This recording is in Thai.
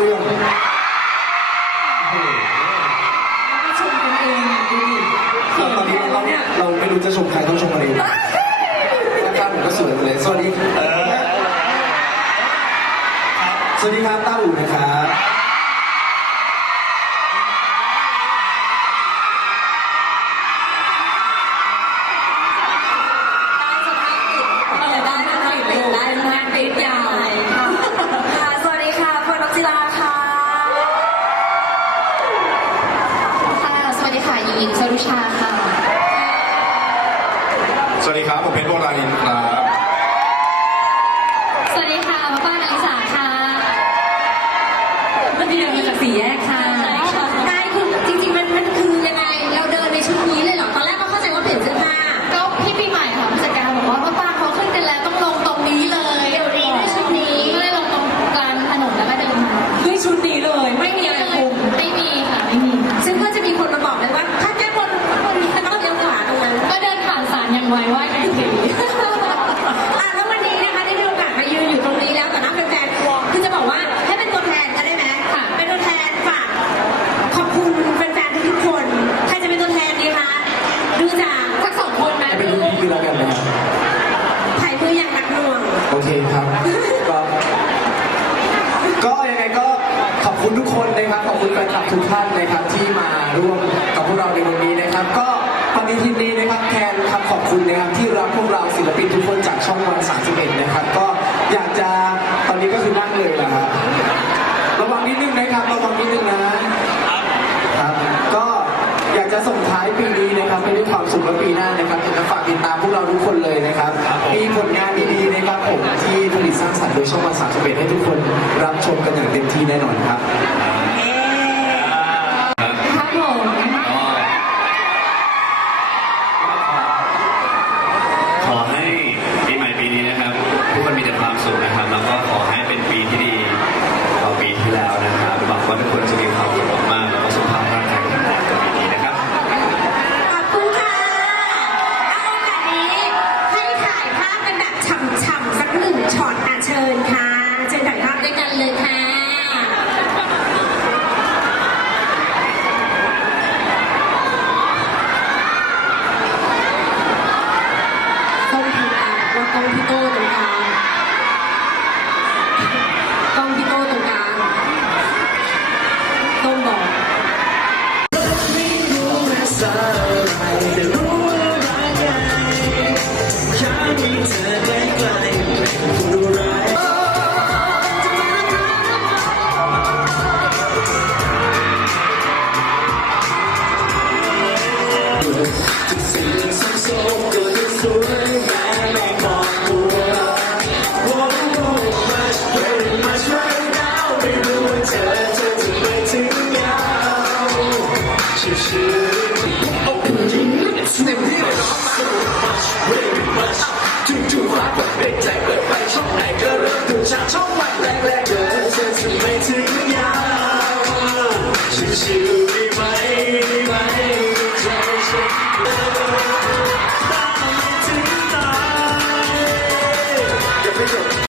เรื่องชมกันเองดูดิตอนนี้เราเนี่ยเราไม่รู้จะชมใครต้องชมกันเองนะครัผมก็สวยเลยสวัสดีครับสวัสดีครับต้าอู่นะครับิงสรุชาค่ะ สวัสดีครับ ผมเพชรโราณอินทรา คุณทุกคนนะครับขอบคุณแฟนคลับทุกท่านนะครับที่มาร่วมกับพวกเราในวันนี้นะครับ ก็ปฏิทินนี้นะครับแทนคำขอบคุณนะครับที่รับพวกเราศิลปินทุกคนจากช่องวัน 31 นะครับ ก็อยากจะตอนนี้ก็คือนั่งเลยนะครับระวังนิดนึงนะครับระวังนิดนึงนะ เวทให้ทุกคนรับชมกันอย่างเต็มที่แน่นอนครับ